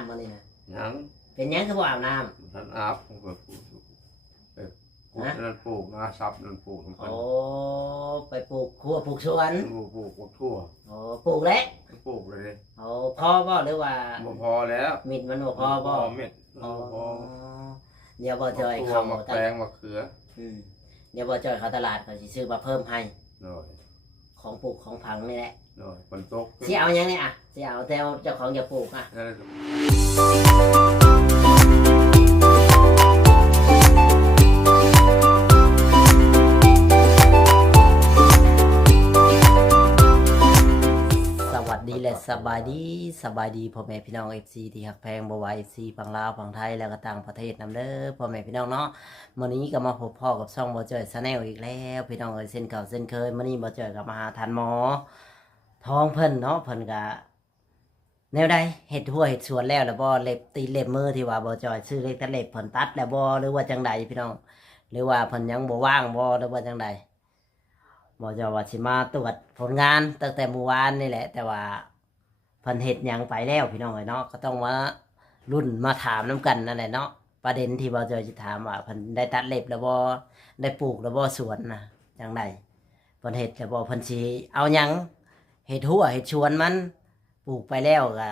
ำมื้อนี้นะยังเป็นหยังคือบ่อาบน้ท่านอาบผมก็ไปปลูกนั่นปลูกนาซับนั่นปลูกำโอ้ไปปลูกครัวปลูกสวนปลูกทั่วโอ้ปลูกแล้วปลูกเลยโอ้พอบ่หรือว่าบ่พอแล้วมิดมันบ่พอบ่เม็ดอ๋อเดี๋ยวบ่จอยเข้ามาแปลงมาเขือเดี๋ยวบ่จอยเข้าตลาดก็สิซื้อมาเพิ่มให้หน่อยของปลูกของผังนี่แหละหน่อยฝนตกสิเอาหยังนี่อ่ะสิเอาแต่เจ้าของอยากปลูกอ่ะดีและสบายดีพ่อแม่พี่น้อง FC ที่ฮักแพงบ่ว่า FC ฝั่งลาวฝั่งไทยแล้วก็ต่างประเทศนำเด้อพ่อแม่พี่น้องเนาะมื้อนี้ก็มาพบพ่อกับช่องบ่จ้อย Channel อีกแล้วพี่น้องเอ้ยเส้นเก่าเส้นเคยมื้อนี้บ่จ้อยก็มาหาท่านหมอทองเพิ่นเนาะเพิ่นก็แนวใดเฮ็ดทั่วเฮ็ดสวนแล้วบ่เล็บตีเล็บมือที่ว่าบ่จ้อยซื้อเล็บตัดเล็บเพิ่นตัดแล้วบ่หรือว่าจังใดพี่น้องหรือว่าเพิ่นยังบ่ว่างบ่หรือว่าจังใดบ่จ้อยว่าสิมาตรวจผลงานตั้งแต่เมื่อวานนี่แหละแต่ว่าเพิ่นเฮ็ดหยังไปแล้วพี่น้องเอ้ยเนาะก็ต้องมารุ่นมาถามน้ำกันนั่นแหละเนาะประเด็นที่บ่จะถามว่าเพิ่นได้ตัดเล็บแล้วบ่ได้ปลูกแล้วบ่สวนนะจังไดเพิ่นเฮ็ดแล้วบ่เพิ่นสิเอาหยังเฮ็ดหัวเฮ็ดสวนมันปลูกไปแล้วก็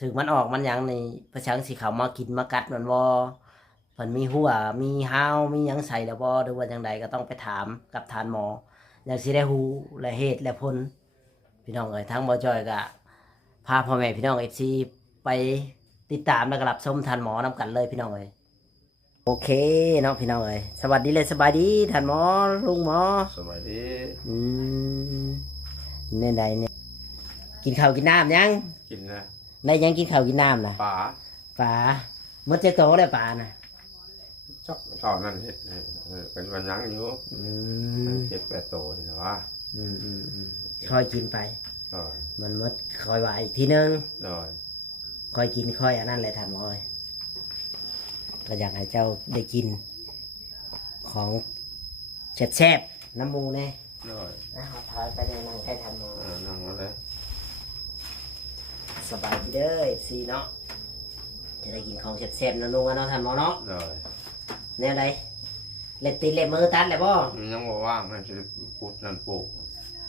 ถึงมันออกมันหยังนี่ประชังสิเข้ามากินมากัดมันบ่เพิ่นมีหัวมีหาวมีหยังใส่แล้วบ่หรือว่าจังไดก็ต้องไปถามกับท่านหมออยากสิได้ฮู้และเหตุและผลพี่น้องเอ้ยทั้งบ่จ้อยก็พาพ่อแม่พี่น้อง FC ไปติดตามแล้วก็รับชมท่านหมอนำกันเลยพี่น้องเอ้ยโอเคเนาะพี่น้องเอ้ยสวัสดีเลยสบายดีท่านหมอลุงหมอสบายดีเนี่ยใดเนี่ยกินข้าวกินน้ำยังกินนะได้ยังกินข้าวกินน้ำนะปลาเมื่อจะโตได้ปลานะชอบตอนนั้นเห็ดเป็นวันยังอยู่7-8 โตนี่นะว่าคอยกินไปมันมดคอยว่าอีกทีนึงคอยกินคอยอันนั้นเลยทำคอยก็อยากให้เจ้าได้กินของแซ่บๆน้ำมูเนี่ยนะครับถอยไปในนั่งให้ทำมูนั่งมาเลยสบายดีเด้อซีเนาะจะได้กินของแซ่บๆนะลุงเนาะทำมูเนาะแนวใดเล็บตีเล็บมือตัดเลยบ่ยังบอกว่างให้จะพูดนั่นปลูก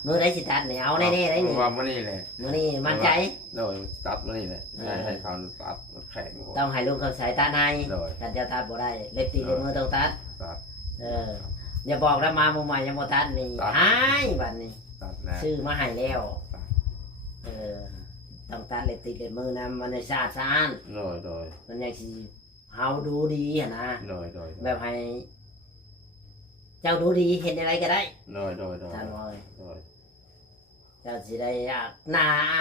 มือได้สิตัดเนี่ยเอาแน่ๆได้นี่ว่ามื่อนี่เลยมื่อนี่มั่นใจโดยตัดมื่อนี่เลยให้เขาตัดมันแข็งต้องให้ลูกเขาใส่ตัดในกันจะตัดบ่ได้เล็บตีเล็บมือต้องตัดอย่าบอกแล้วมามือใหม่ยังบ่ตัดนี่หายบัดนี้ซื้อมาให้แล้วต้องตัดเล็บตีเล็บมือนำมันในสะอาดโดยมันยังสิเฮาดูดีนะแบบให้เจ้าดูดีเห็นอะไรก็ได้ท่านบอกเจ้าสิได้อา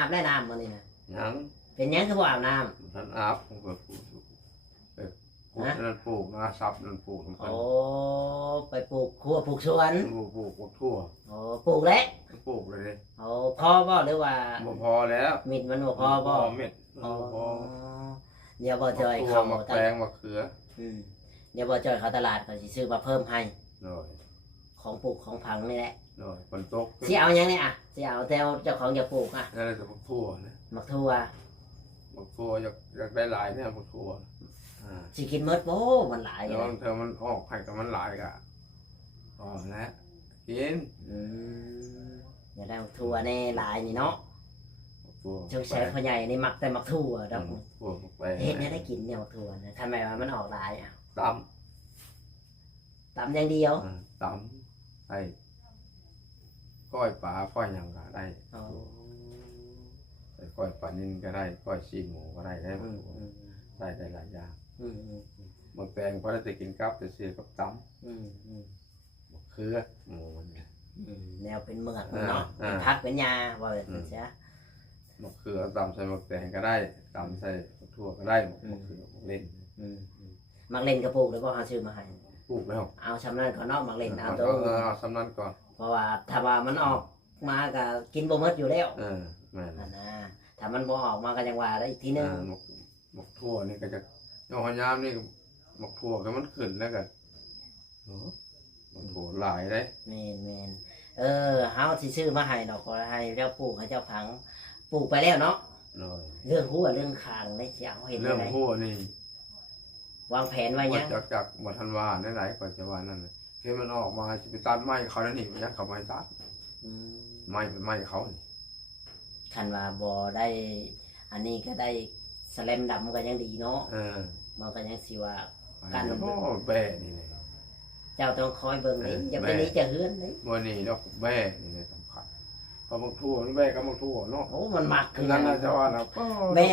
บได้น้ำมันนี่นะยังเป็นยังคือบ่อาบน้ำท่านอาบผมก็ปลูกนั่นปลูกนาซับนั่นปลูกโอ้ไปปลูกครัวปลูกสวนปลูกทั่วโอ้ปลูกแล้วปลูกเลยโอ้พอบ่หรือว่าบ่พอแล้วมิดมันบ่พอบ่เม็ดพอเดี๋ยวบ่จอยเข้ามาแปลงมาเขือเดี๋ยวบ่จอยเข้าตลาดก็สิซื้อมาเพิ่มให้ของปลูกของผังนี่แหละฝนตกสิเอาหยังนี่อ่ะสิเอาแต่เจ้าของอยากปลูกอ่ะนั่นแหละมักทั่วนะมักทั่วอยากได้หลายเนี่ยมักทั่วสิกินมดโบ้มันหลายแล้วเธอมันออกไข่กับมันหลายกะแล้วกินอยากได้มักทั่วแน่หลายนี่เนาะช่วงแช่พ่อใหญ่นี่มักแต่มักทั่วดอกเฮ็ดเนี่ยได้กินเนี่ยมักทั่วนะทำไมว่ามันออกหลายอ่ะตำอย่างเดียวตำไอ้ก้อยปลาก้อยยังก็ได้ก้อยปลานิ่นก็ได้ก้อยชีหมูก็ได้ได้หลายอย่างบางแปลงพอได้กินกับจะเสียกับตำคือหมูมันแนวเป็นเมือกเนาะเป็นพักเป็นยาว่าแบบนี้ใช่มะเขือตำใส่มะแตงก็ได้ตำใส่ถั่วก็ได้มะเขือมะเล่นมักเล่นกระปุกแล้วก็หาซื้อมาให้ปลูกแล้วเอาชำนาญก่อนเนาะมักเล่นเอาตัวเอาชำนาญก่อนเพราะว่าถ้าว่ามันออกมาก็กินบ่หมดอยู่แล้วแม่นนะถ้ามันบ่ออกมาก็ยังว่าได้อีกทีนึงหมกทั่วนี่ก็จะยอดยามนี่หมกทั่วก็มันขึ้นแล้วกันหมกทั่วหลายเลยแม่นเฮาสิซื้อมาให้ดอกก็ให้เจ้าปลูกให้เจ้าผังปลูกไปแล้วเนาะ โดย เรื่องหัวเรื่องคางได้สิเอาเห็น เรื่อง ได้ หัวนี่ วางแผนไว้ยัง จากบ่ทันว่าได้หลายกว่าจะว่านั่นน่ะคือมันออกมาสิไปตัดไม้เขาแล้วนี่มันยัดเขาไม้ตัด อืม ไม้เป็นไม้เขานี่ คันว่าบ่ได้ อันนี้ก็ได้สแลมดำก็ยังดีเนาะ มันก็ยังสิว่า กันบ่แบ่นี่แหละ เจ้าต้องคอยเบิ่งนี่อย่าไปนี้จะเฮือนนี่ บ่นี่ดอกแบ่นี่แหละสำคัญก็มักทั่วมันแบ่ก็มักทั่วเนาะ โอ้มันมัก คือนั้นน่ะจะว่าน่ะก็ แม่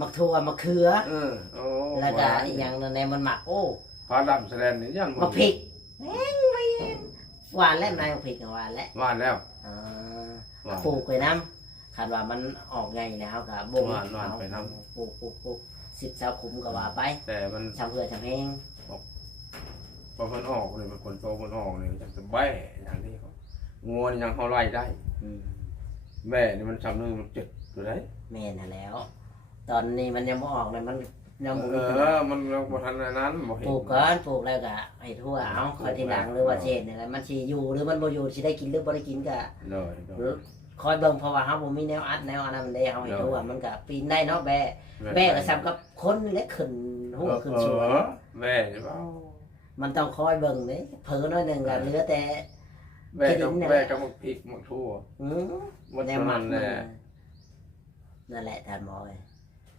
มักทั่วมักเขือ โอ้ แล้วก็อีกอย่างหนึงในมันมักโอ้ พาดำแสดงนี่ยัน มักพริกแม่งไม่หวานแล้วนายมักพริกก็หวานแล้ว ว่านแล้ว อ่า ว่าน ปลูกไว้น้ำคันว่ามันออกไงแล้วก็บ่ง หวานไปนำ ปลูก10 20ขุมก็ว่าไป แต่มัน ชำเพื่อชำแห้ง พอมันออกเลยมันคนโตมันออกเลยจะแบ่อย่างนี้เขางัวนี่ยังเขาไล่ได้ อืม แบ่นี่มันซ้ำนึงมันเจ็บอยู่ได้ แม่น่ะแล้ว ตอนนี้มันยังบ่ออกเลยมันยังบ่มี มันบ่ทันนั้นบ่เห็น ปลูกก่อนปลูกแล้วก็ให้ทั่วเอาคอยทีหลังหรือว่าเช่นนี่แหละมันสิอยู่หรือมันบ่อยู่สิได้กินหรือบ่ได้กินก็ เลย คอยเบิ่งเพราะว่าเฮาบ่มีแนวอัดแนวอันนั้นมันได้เฮาให้ทั่วมันก็ปีนได้เนาะแบะก็ซ้ำกับคนนี่แหละขึ้นหัวขึ้นสวน แบ่ใช่เปล่า มันต้องคอยเบิ่งเด้เผลอน้อยหนึงก็เหลือแต่ แบ่กับแบ่กับมักพริกมักทั่ว อือ มัน แน เท่าว มั นั้ ก นแหละ นั่นแหละท่านหมอเอ้ย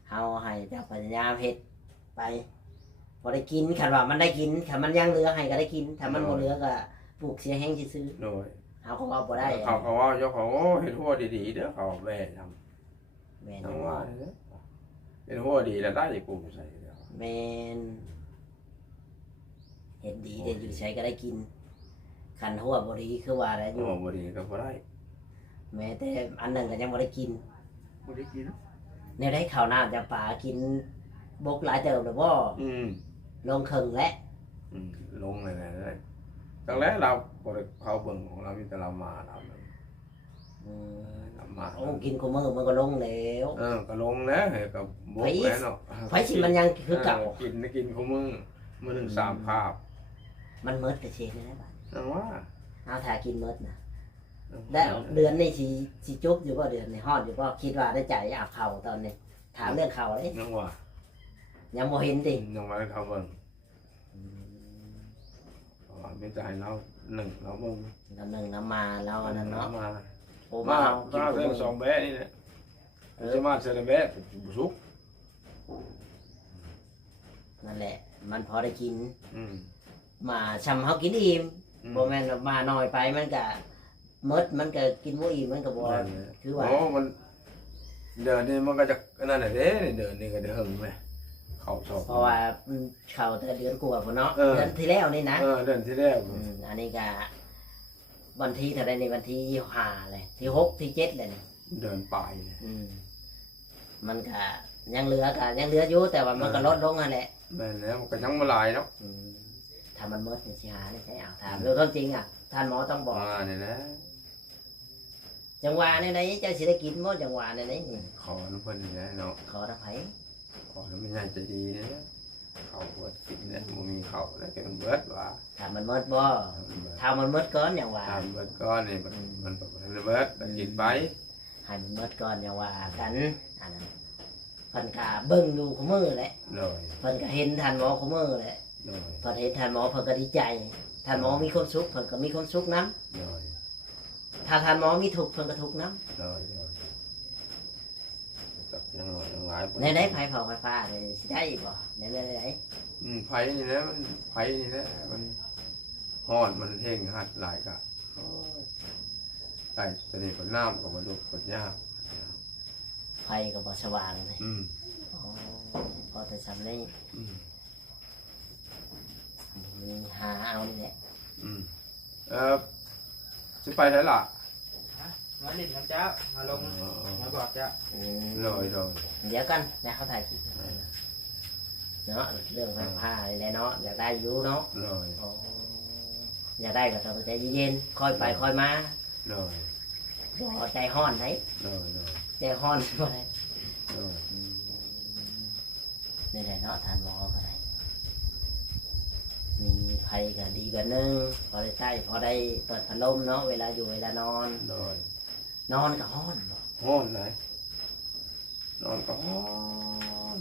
เฮาให้เจ้าพยายามเฮ็ดไปบ่ได้กินคันว่ามันได้กินคันมันยังเหลือให้ก็ได้กินถ้ามันบ่เหลือก็ปลูกเสียแห้งซื่อ โดย ๆเฮาก็ว่าบ่ได้ เขาก็ว่าเจ้าของเห็นหัวดีๆเด้อเขาแบ่ทำ แม่น ต้องว่าเด้อเห็นหัวดีแล้วได้กูใส่เด้อ แม่นเห็นดีเด่นอยู่ใช้ก็ได้กินคันหัวบ่ดีคือว่าแล้วอ หั ยู่ วบ่ดีก็บ่ได้ แม้แต่อันหนึงก็ยังบ่ได้กิน บ่ได้กิน แนวได้ข้าวน้ำจากป่ากินบกหลายเติบแล้วบ่ อืม ลงครึ่งแล้ว ลงเลยตั้งแต่เราบ่ได้เขาเบิ่งของเรามีแต่เรามาเรา อืม เรามา โอ้กินกูมื้อมันก็ลงแล้ว ก็ลงแล้วก็บกแล้วเนาะ ไผสิมันยังคือเก่า กินของมื้อหนึง3คาบ มันเมิดแต่เช็ดได้บัด จังว่า เอาถ้ากินเมิดน่ะแล้วเดือนนี้สิจุบอยู่บ่เดือนนี้ฮอดอยู่บ่คิดว่าได้ใจอาบเข่าตอนนี้ถามเรื่องเข่าเด้ จังว่า ยังบ่เห็นติ จังว่าเขาเบิ่งเป็นใจเราเราเบิ่ง น้ำหนึ่งน้ำมาแล้วอันนั้นเนาะ มา โอ้ มา มาเอากิน เรื่อง กู สอง มื้อ แบะนี่แหละจะมาเซอร์แบะสุก นั่นแหละ มันพอได้กิน อืม มาชำเฮากินอิ่มบ่แม่นว่ามาน้อยไปมันก็หมดมันก็กินบ่อิ่มมันก็บ่คือว่า โอ้มันเดินนี่มันก็จะนั่นแหละเด้เดินนี่ก็เดินไหมเขาชอบ เพราะว่ามันเข้าแต่เดือนกว่าพุ่นเนาะ เออ เดือนที่แล้วนี่นะ เดินที่แรก อันนี้ก็วันที่เท่าใดนี่วันที่5เลยที่6ที่7เลยนี่ เดินไปเลย อืมมันก็ยังเหลืออยู่แต่ว่ามันก็ลดลงนั่นแหละ แม่นแล้วมันก็ยังมาหลายเนาะ อืมถ้ามันหมดนี่สิหาได้ใช้เอาถามเรื่องจริงอ่ะท่านหมอต้องบอก เนี่ยนะ จังหวะในไหนเจ้าสิได้กินหมดจังหวะในไหนนี่ ขอน้ำเพิ่นนี่นะเนาะ ขอรับไผ ขอน้ำมันใหญ่ใจดีนะเขาปวดกินเนี่ยมันมีเขาแล้วแกมันเบิดว่า ถ้ามันหมดบ่ถ้ามันหมดก่อนอย่างว่า ตามเบิดก้อนนี่มันเบิดกินไป ให้มันหมดก่อนอย่างว่ากันอันนั้นเพิ่นก็เบิ่งอยู่คุมื้อแหละ เลย เพิ่นก็เห็นท่านหมอคุมื้อแหละ เลย เพิ่นเห็นท่านหมอเพิ่นก็ดีใจท่านหมอมีความสุขเพิ่นก็มีความสุขนํ เลย ถ้าท่านหมอมีทุกข์เพิ่นก็ทุกข์นํ เลยจับยังหน่อยยังหลาย ในไหนไผเผาไฟฟ้านี่สิได้บ่ในไหน ไผ่นี่นะมันไผ่นี่นะมันห่อนมันเท่งหัดหลายกะใส่สนิทกับน้ำกับมาดูกดยาก ไผก็บ่สว่างเลย อืม อ๋อพอแต่ซ้ำนี้ อืม หาเอานี่แหละ อืมจะไปไหนล่ะ มาเล่นน้ำเจ้ามาลงมาบอกเจ้า เลยเลย เดี๋ยวกันนะเขาถ่ายคลิปเนาะเรื่องผ้าอะไรแหละเนาะอยากได้อยู่เนาะ เลย อ๋ออยากได้ก็ต้องใจเย็นๆค่อยไปค่อยมา เลย บ่ใจห้อนไหน เลยเลย ใจห้อนบ่ได้ เลย นี่แหละเนาะทานหมอก็ได้มีไฟก็ดีกว่านึงพอได้ใช้พอได้เปิดพัดลมเนาะเวลาอยู่เวลานอน เลย นอนก็ห้อนบ่ ห้อนไหน นอนก็นอน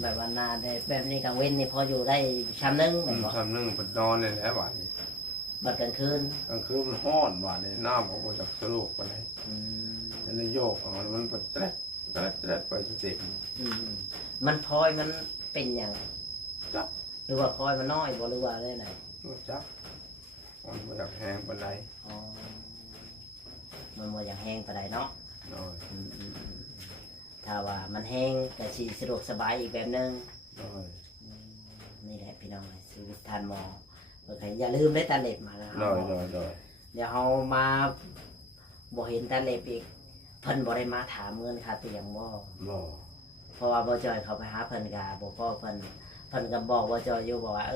แบบว่านาได้แบบนี้กลางเว้นนี่พออยู่ได้ชั้นหนึงแม่นบ่ ทำนึงเป็นนอนเลยแหละบาดนี้ บัดกลางคืน กลางคืนมันห้อนบาดนี้น้ำก็บ่จักสรุปปานใด อืม อันนี้โยกมันเป็นแตะแตะไปสเต็ป อืมมันพลอยมันเป็นหยัง จับ หรือว่าพลอยมันน้อยบ่หรือว่าได้ไหน จับมันบ่อยากแห้งปานใด อ๋อมันบ่อยากแห้งปานใดเนาะ น้อย ถ้าว่ามันแห้งก็สิสะดวกสบายอีกแบบหนึง น้อย นี่แหละพี่น้องชีวิตทานหมอโอเคอย่าลืมได้ตาเล็บมาแล้ว น้อยน้อยน้อย เดี๋ยวเฮามาบ่เห็นตาเล็บอีกเพิ่นบ่ได้มาถามเงินค่าเตียงบ่ บ่ เพราะว่าบ่จอยเขาไปหาเพิ่นก็บ่พอเพิ่นก็บอกบ่จอยอยู่บอกว่า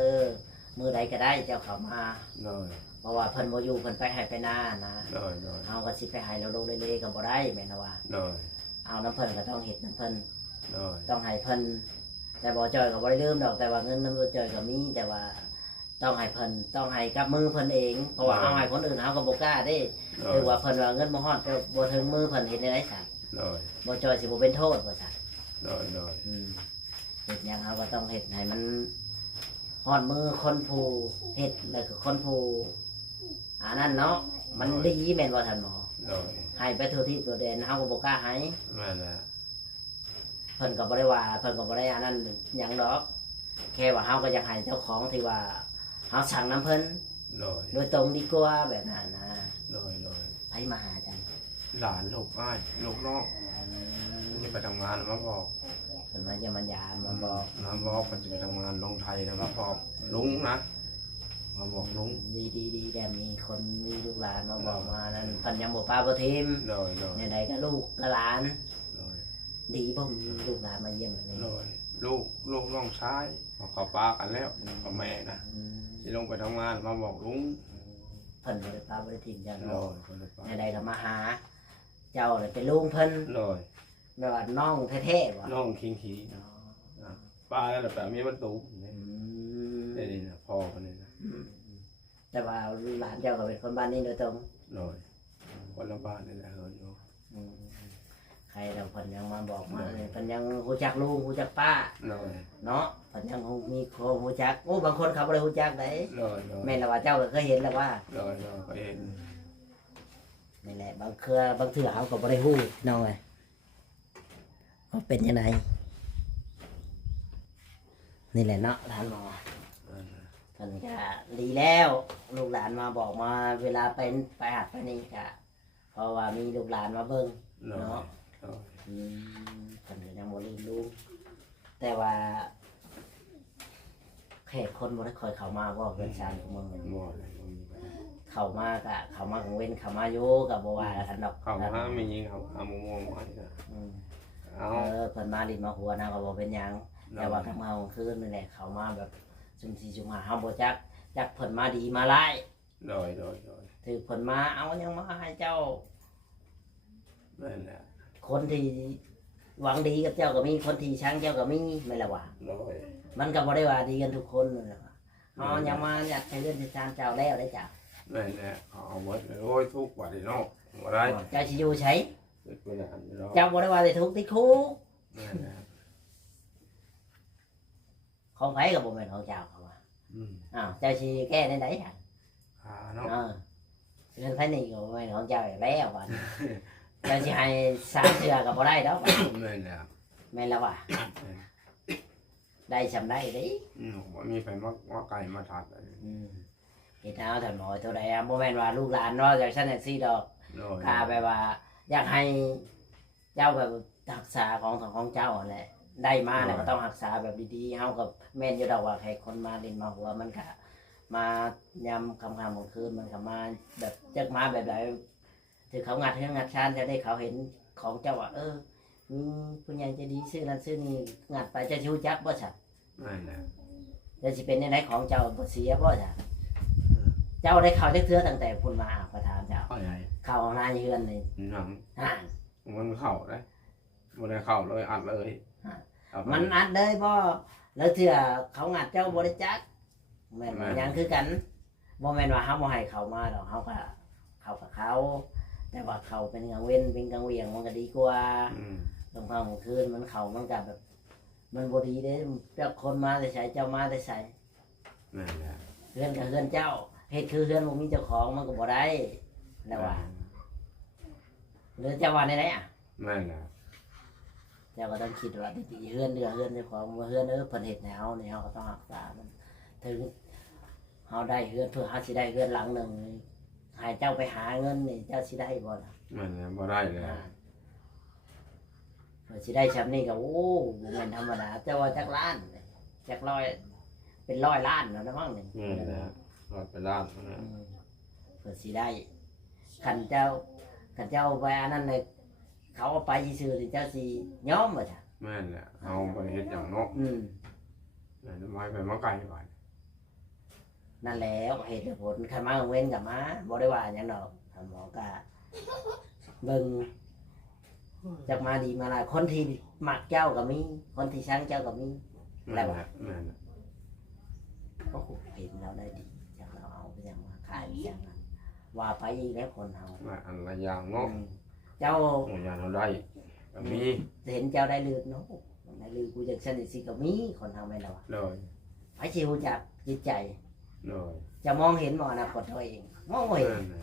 มื้อใดก็ได้เจ้าเข้ามา น้อย เพราะว่าเพิ่นบ่อยู่เพิ่นไปให้ไปนานะ น้อยน้อย เฮาก็สิไปให้แล้วลงเล่ๆก็บ่ได้แม่นว่า น้อย เอาน้ำเพิ่นก็ต้องเฮ็ดน้ำเพิ่น น้อย ต้องให้เพิ่นแต่บ่จอยก็บ่ได้ลืมดอกแต่ว่าเงินน้ำบ่จอยก็มีแต่ว่าต้องให้เพิ่นต้องให้กับมือเพิ่นเองเพราะว่าเอาให้คนอื่นเฮาก็บ่กล้าเด้ น้อ หรื ย อว่าเพิ่นว่าเงินบ่ฮอดก็บ่ถึงมือเพิ่นเฮ็ดได้ไดซั่น น้อย บ่จอยสิบ่เป็นโทษว่าซั่น น้อยน้อย เฮ็ดหยังเฮาก็ต้องเฮ็ดให้มันฮอดมือคนผู้เฮ็ดแล้วก็คนผู้อันนั้นเนาะมันดีแม่นบ่ท่านหมอ น้อย ให้ไปทั่วที่ตัวแดนเฮาก็บ่กล้าให้ แม่นแหละ เพิ่นก็บ่ได้ว่าเพิ่นก็บ่ได้อันนั้นหยังดอกแค่ว่าเฮาก็อยากให้เจ้าของที่ว่าเฮาสั่งน้ำเพิ่น น้อย โดยตรงดีกว่าแบบนั้นนะ น้อยน้อย ไปมาหาจัง หลานลูกอ้ายลูกน้องจะไปทำงานมาบอก เพิ่นมาเยี่ยมมันยามมาบอก มาบอกมันจะไปทำงานลงไทยนะมาบอกลุงนะมาบอกลุง ดีแต่มีคนมีลูกหลานมาบอกมานั้นเพิ่นยังบ่ป้าบ่ทิม น้อยน้อย ในใดก็ลูกก็หลาน น้อย ดีบ่มีลูกหลานมาเยี่ยมแบบนี้ น้อยลูกน้องชายเขาปากันแล้วกับแม่นะ อืม ที่ลงไปทำงานมาบอกลุง เพิ่นบ่ได้ป้าบ่ได้ทิมจัง น้ เนาะ อยคนละปา ในใดก็มาหา เจ้าเลยเป็นลุงเพิ่น น้อย แบบว่าน้องแท้ๆบ่ น้องคิงขี อ๋อ ปลาแล้วแต่มีประตู อื นี่ ม นี่นะพ่อคนนี้นะ แต่ว่าหลานเจ้าก็เป็นคนบ้านนี้โดยตรง น้อยคนละบ้านนี่แหละเฮิร์นอยู่ อืมใครเราเพิ่นยังมาบอกมาเลยเพิ่นยังฮู้จักลุงฮู้จักป้า น้อย เนาะเพิ่นยังมีคนฮู้จักโอ้บางคนเขาบ่ได้ฮู้จักได้ น้อยน้อย แม่นแล้วว่าเจ้าก็เคยเห็นแล้วว่า น้อยน้อยก็เห็น นี่แหละบางเทื่อบางเทื่อเขาก็บ่ได้ฮู้น้องเอ้ยว่าเป็นยังไงนี่แหละเนาะหลานหมอเพิ่นก็ดีแล้ว ลูกหลานมาบอกมาเวลาไปหัดไปนี่ก็เพราะว่ามีลูกหลานมาเบิ่ง น้อย เนาะ น้อย เพิ่นก็ยังบ่ลืมลูกแต่ว่าแขกคนบ่ได้คอยเข้ามาบ่เพิ่นชานของมึง หมดเลยบ่มีปัญหา เข้ามากะเข้ามาของเว้นเข้ามาโยกับบ่ว่ากันดอก เขาห้ามมียิงเขาเอามงมาอีกอะ อืม เอา เพิ่นมาลิ้นมาหัวนะก็บ่เป็นหยัง น้ แต่ อ ว่าย ทำเฮาคืนนี่แหละเข้ามาแบบซุ่ม4ซุ่ม5เฮาบ่จักเพิ่นมาดีมาร้าย น้อยน้อยน้อย ถือเพิ่นมาเอาหยังมาให้เจ้า นั่นแหละ คนที่หวังดีกับเจ้าก็มีคนที่ชังเจ้าก็มีแม่นล่ะว่า น้อย มันก็บ่ได้ว่าดีกันทุกคนนั่นแหละว่าอ๋อยังมาอยากใช้เรื่องที่จานเจ้าแล้วได้จ้ะ นั่นแหละเอาหมดเลยโอ้ยทุกข์กว่าดิเนาะอะไร เจ้าสิอยู่ใช้ เป็นปืนอันนี้เนาะ เจ้าบ่ได้ว่าได้ทุกข์ติดคุก นั่นแหละ ของไผก็บ่แม่นของเจ้าเขาว่า อืม อ้าวเจ้าสิแก้ได้ไดอ่ะ หาเนาะ เรื่องไผนี่ก็บ่แม่นของเจ้าอีกแล้วบัดนี้เจ้าสิให้สามเทื่อก็บ่ได้ดอกบัดนี้ นั่นแหละ แม่นแล้วว่าได้สำได้เด้ ว่ามีไฟมาไก่มาถัดอะไร เฮ็ดเอาท่านหมอเท่าใดอะบ่แม่นว่าลูกหลานเนาะจากชั้นจังซี่ดอก น้อย ก็แบบว่า อยากให้เจ้าแบบรักษาของเจ้าแหละ ได้มาแล้วก็ต้องรักษาแบบดีๆเฮากับแม่นอยู่ดอกว่าให้คนมาเล่นมาหัวมันก็มายามค่ำๆกลางคืนมันก็มาแบบจักมาแบบไหนถือเขางัดเฮือนงัดชานจะได้เขาเห็นของเจ้าว่ามีผู้ใหญ่ใจะดีซื้อนั้นซื้อนี้งัดไปจะชิวจักบ่ซะ นั่นแหละ จะสิเป็นในไหนของเจ้าบ่เสียบ่ซะเจ้าได้เข้าจักเทื่อตั้งแต่พุ่นมาประทานเจ้า เข้าใหญ่ เข้าหน้าเฮือนนี่ หนัง ห่า มันเข่าได้มันได้เข่าเลยอัดเลย มันอัดเลยบ่แล้วเทื่อเขางัดเจ้าบ่ได้จักแม่นว่าหยังคือกันบ่แม่นว่าเฮาบ่ให้เขามาดอกเฮาก็เขากับเขา แต่ว่าเขาเป็นกลางเว้นเป็นกลางเวียงมันก็ดีกว่า อืม ลงพังคืนมันเขามันกับแบบ มันบดีเด้เจ้าคนมาแต่ใช้เจ้ามาแต่ใช้ นั่นแหละ เฮือนกับเฮือนเจ้าเฮ็ดคือเฮือนบ่มีเจ้าของมันก็บ่ได้แล้วว่าหรือเจ้าว่าในไหนอ่ะ นั่นแหละ เจ้าก็ต้องคิดว่าดีๆเฮือนเดือเฮือนเจ้าของว่าเฮือนเพิ่นเฮ็ดแนวนี่เฮาก็ต้องรักษามันถึงเฮาได้เฮือนเพื่อเฮาสิได้เฮือนหลังหนึงให้เจ้าไปหาเงินนี่เจ้าสิได้บ่ล่ะ นั่นแหละบ่ได้เลย เพื่อสิได้ชำนี่ก็โอ้บ่แม่นธรรมดาเจ้าว่าจักล้านจักร้อยเป็นร้อยล้านแล้วนะมั้งนี่ นั่นแหละรอดไปล้านนะ เพื่อสิได้ขันเจ้าไปอันนั้นเลยเขาเอาไปซื่อๆเจ้าสิย้อมบ่จ้ะ แม่นแหละเอาไปเฮ็ดอย่างนก อืม นั่นไม้ไปมาไกลไป นั่นแหล้วเหตุและผลขันมาเว้นกับมาบ่ได้ว่าหยังดอกทำหมอกะเบิ่งจากมาดีมาหลายคนที่มักเจ้าก็มีคนที่ชังเจ้าก็มี นั่นแหละนั่นแหละ ก็เห็นเราได้ดีจากเราเอาไปอย่างมาขายอย่างนั้นว่าไปอีกแล้วคนเฮา มาอันละอย่างนก เจ้า อย่างเราได้ก็มี เห็นเจ้าได้ลืมเนาะได้ลืมกูจากสนิทสิก็มีคนเฮาไม่นล่ะวะ เลย ไผสิรู้จักจิตใจ เลย จะมองเห็นบ่อนาคตตัวเองมองบ่เห็น นั่นแหละ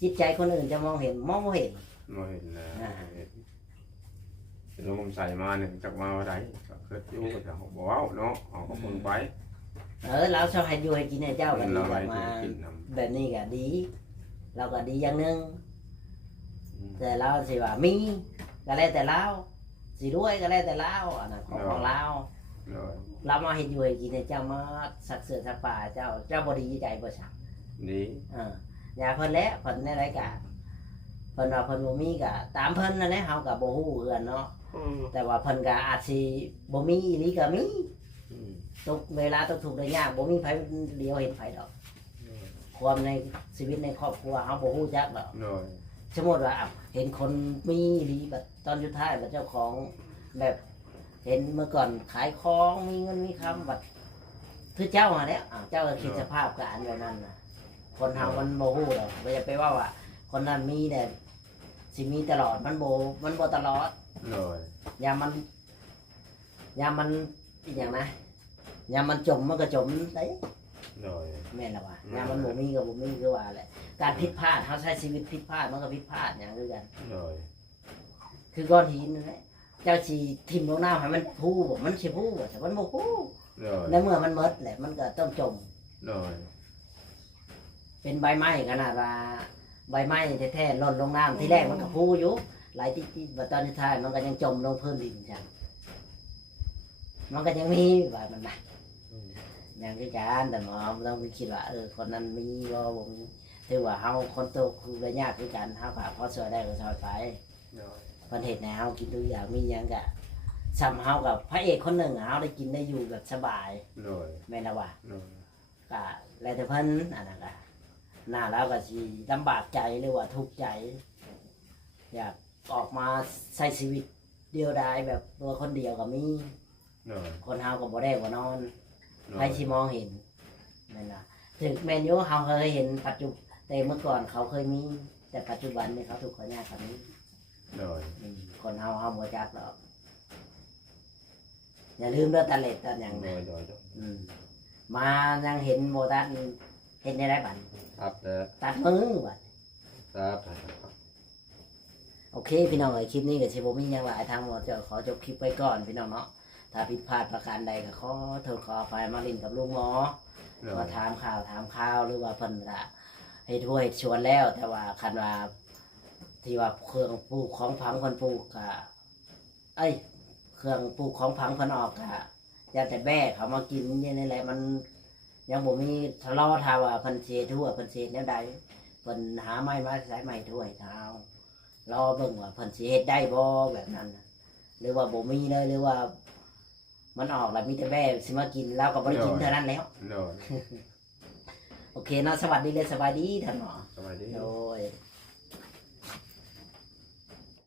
จิตใจคนอื่นจะมองเห็นมองบ่เห็น มาเห็นแล้วเห็นลมใส่มาเนี่ยจากมาว่าไรก็เกิดอยู่ก็จะบอกว่าเนาะเอาก็คนไป เราชอบให้อยู่ให้กินให้เจ้ากันดี เรา ก ไป ว่ามา กินน้ แบบนี้ก็ดี เราก็ดีอย่างหนึง ำ แต่เราสิว่ามีก็แล้วแต่เราสิรวยก็แล้วแต่เราอันนั้นของเรา เลย เรามาให้อยู่ให้กินให้เจ้ามาสักเสือสักป่าเจ้าบ่ดีใจบ่สัก ดี อย่าเพิ่นแล้วเพิ่นในรายการเพิ่นว่าเพิ่นบ่มีก็ตามเพิ่นนั่นแหละเฮาก็บ่ฮู้คือกันเนาะแต่ว่าเพิ่นก็อาจสิบ่มีอีหลีก็มีทุกเวลาทุกข์ได้ยากบ่มีไผเดียวเห็นไผดอก ความในชีวิตในครอบครัวเฮาบ่ฮู้จักดอก เลย สมมุติว่าเห็นคนมีอีหลีแบบตอนสุดท้ายแบบเจ้าของแบบเห็นเมื่อก่อนขายของมีเงินมีคำแบบคือเจ้ามาแล้วเจ้าก็คิดสภาพการแบบนั้นน่ะคนเฮามันบ่ฮู้ดอกบ่จะไปว่าคนนั้นมีเนี่ยสิมีตลอดมันบ่ตลอด เลย ยามมันอีกอย่างนะยามมันจมมันก็จมได้ เลย แม่นละว่ายามมันบ่มีก็บ่มีคือว่าแหละการผิดพลาดเฮาใช้ชีวิตผิดพลาดมันก็ผิดพลาดอย่างคือกัน เลย คือก้อนหินนั่นแหละเจ้าสิทิ่มลงน้ำให้มันพูบ่มันสิพูบ่แต่มันบ่พู เลย ในเมื่อมันหมดแหละมันก็ต้องจม เลย เป็นใบไม้ขนาดว่าใบไม้แท้ๆหล่นลงน้ำที่แรกมันก็พูอยู่หลายที่บัดตอนท้ายมันก็ยังจมลงพื้นดินจังมันก็ยังมีว่ามันนะอย่างคือการแต่หมอต้องไปคิดว่าคนนั้นมีบ่บ่มีถือว่าเฮาคนโตคือก็ยากคือกันเฮาก็พอช่วยได้ก็ช่วยไป เลย เพิ่นเฮ็ดให้เฮากินทุกอย่างมีหยังก็ซ้ำเฮากับพระเอกคนหนึ่งเฮาได้กินได้อยู่แบบสบาย เลย แม่นละว่า เลย ก็แล้วแต่เพิ่นอันนั้นก็หน้าแล้วก็สิลำบากใจหรือว่าทุกข์ใจ อยากออกมาใช้ชีวิตเดียวดายแบบตัวคนเดียวก็มี เลย คนเฮาก็บ่ได้บ่นอน เล ใคร ย สิมองเห็นแม่นล่ะถึงแม่นอยู่เฮาเคยเห็นปัจจุบันแต่เมื่อก่อนเขาเคยมี แต่ปัจจุบันนี่เขาทุกข์เขายากแบบนี้ เลย คนเฮาบ่จักหรอกอย่าลืมเด้อตาเล็ดตาหยัง เล นะ ยเลย มายังเห็นโบตันเห็นในไรบัด ครับแต่ ตัดมือบัด ครับ โอเคพี่น้องเอ้ยคลิปนี้ก็สิบ่มีหยังหลายทางหมดจะขอจบคลิปไว้ก่อนพี่น้องเนาะถ้าผิดพลาดประการใดก็ขอโทษขออภัยมาลินกับลุงหมอ เลย มาถามข่าวหรือว่าเพิ่นก็ให้ถ้วยชวนแล้ว แต่ว่าคันว่าที่ว่าเครื่องปลูกของผังเพิ่นปลูกก็เครื่องปลูกของผังเพิ่นออกก็อยากแต่แบ่เขามากินนี่แหละมันยังบ่มีทะเลาะทาว่าเพิ่นเสียทั่วเพิ่นเสียแนวใดเพิ่นหาไม้มาใช้ไม้ถ้วยเท้ารอเบิ่งว่าเพิ่นสิเฮ็ดได้บ่แบบนั้นน่ะหรือว่าบ่มีเลยหรือว่า มันออกแล้วมีแต่แบ่สิมากินแล้วก็บ่ได้กินเท่านั้นแล้ว เลย โอเคเนาะสวัสดีเลยสบายดีท่านหมอ สบายดี โดย